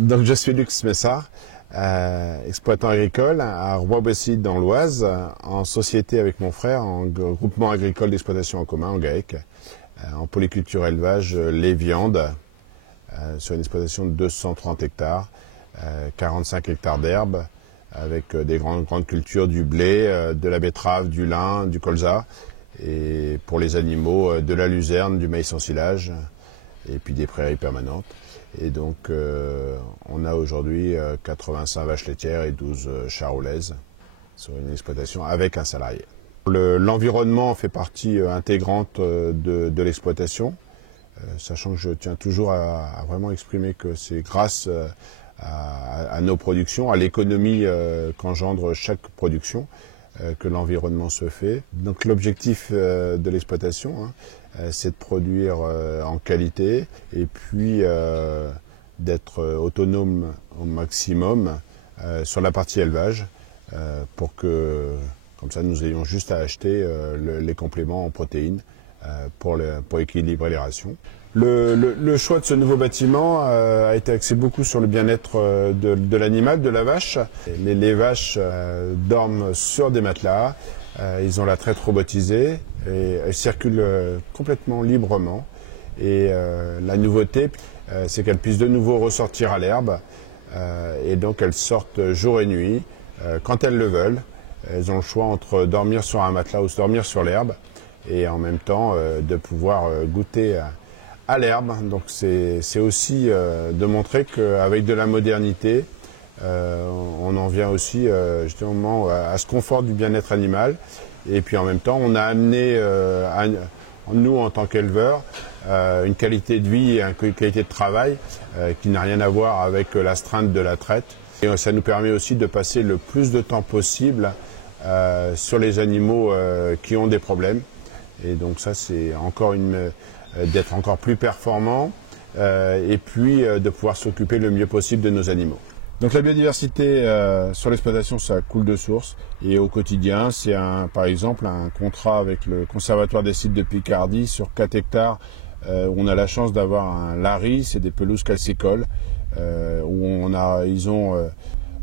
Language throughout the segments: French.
Donc je suis Lux Messard, exploitant agricole à Roy-Bessy dans l'Oise, en société avec mon frère, en groupement agricole d'exploitation en commun, en GAEC, en polyculture élevage, les viandes, sur une exploitation de 230 hectares, 45 hectares d'herbe, avec des grandes cultures, du blé, de la betterave, du lin, du colza, et pour les animaux, de la luzerne, du maïs en silage, et puis des prairies permanentes. Et donc, on a aujourd'hui 85 vaches laitières et 12 charolaises sur une exploitation avec un salarié. L'environnement fait partie intégrante de l'exploitation, sachant que je tiens toujours à vraiment exprimer que c'est grâce à nos productions, à l'économie qu'engendre chaque production, que l'environnement se fait. Donc l'objectif de l'exploitation, c'est de produire en qualité et puis d'être autonome au maximum sur la partie élevage pour que, comme ça, nous ayons juste à acheter les compléments en protéines pour équilibrer les rations. Le choix de ce nouveau bâtiment a été axé beaucoup sur le bien-être de l'animal, de la vache. Les vaches dorment sur des matelas, ils ont la traite robotisée et elles circulent complètement librement. Et la nouveauté, c'est qu'elles puissent de nouveau ressortir à l'herbe et donc elles sortent jour et nuit quand elles le veulent. Elles ont le choix entre dormir sur un matelas ou dormir sur l'herbe et en même temps de pouvoir goûter à l'herbe. Donc c'est aussi de montrer qu'avec de la modernité, on en vient aussi justement à ce confort du bien-être animal. Et puis en même temps, on a amené nous en tant qu'éleveurs une qualité de vie et une qualité de travail qui n'a rien à voir avec l'astreinte de la traite. Et ça nous permet aussi de passer le plus de temps possible sur les animaux qui ont des problèmes. Et donc ça, c'est encore d'être encore plus performant et puis de pouvoir s'occuper le mieux possible de nos animaux. Donc la biodiversité sur l'exploitation, ça coule de source et au quotidien, c'est par exemple un contrat avec le Conservatoire des sites de Picardie sur 4 hectares où on a la chance d'avoir un lari, c'est des pelouses calcicoles où ils ont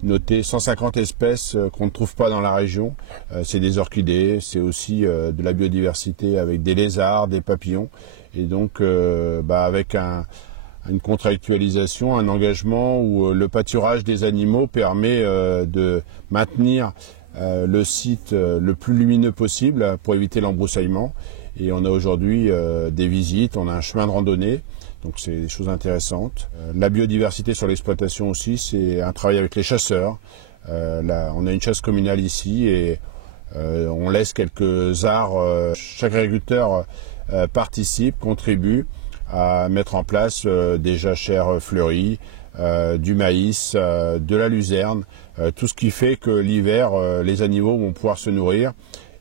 noté 150 espèces qu'on ne trouve pas dans la région. C'est des orchidées, c'est aussi de la biodiversité avec des lézards, des papillons. Et donc avec une contractualisation, un engagement où le pâturage des animaux permet de maintenir le site le plus lumineux possible pour éviter l'embroussaillement. Et on a aujourd'hui des visites, on a un chemin de randonnée. Donc c'est des choses intéressantes. La biodiversité sur l'exploitation aussi, c'est un travail avec les chasseurs. On a une chasse communale ici et on laisse quelques arts. Chaque agriculteur participe, contribue à mettre en place des jachères fleuries, du maïs, de la luzerne, tout ce qui fait que l'hiver, les animaux vont pouvoir se nourrir.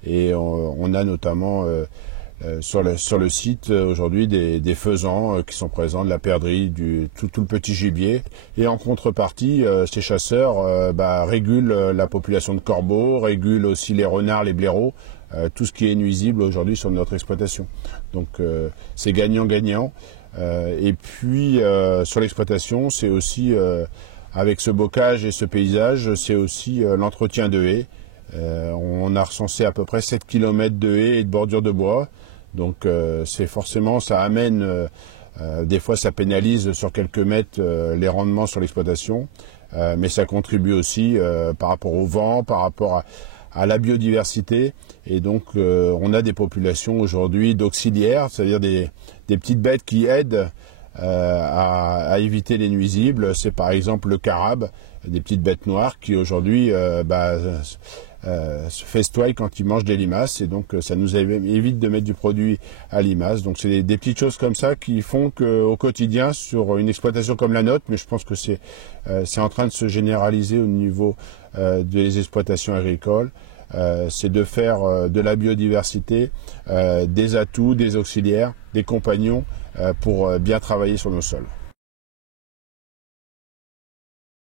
Et on a notamment sur le site aujourd'hui des faisans qui sont présents, de la perdrix, tout le petit gibier. Et en contrepartie, ces chasseurs régulent la population de corbeaux, régulent aussi les renards, les blaireaux, tout ce qui est nuisible aujourd'hui sur notre exploitation. Donc c'est gagnant-gagnant. Et puis sur l'exploitation, c'est aussi, avec ce bocage et ce paysage, c'est aussi l'entretien de haies. On a recensé à peu près 7 km de haies et de bordures de bois. Donc c'est forcément, ça amène, des fois ça pénalise sur quelques mètres les rendements sur l'exploitation, mais ça contribue aussi par rapport au vent, par rapport à la biodiversité. Et donc on a des populations aujourd'hui d'auxiliaires, c'est-à-dire des petites bêtes qui aident à éviter les nuisibles. C'est par exemple le carabe, des petites bêtes noires qui aujourd'hui se festoient quand ils mangent des limaces, et donc ça nous évite de mettre du produit à limaces. Donc c'est des petites choses comme ça qui font qu'au quotidien, sur une exploitation comme la nôtre, mais je pense que c'est en train de se généraliser au niveau des exploitations agricoles, c'est de faire de la biodiversité des atouts, des auxiliaires, des compagnons pour bien travailler sur nos sols.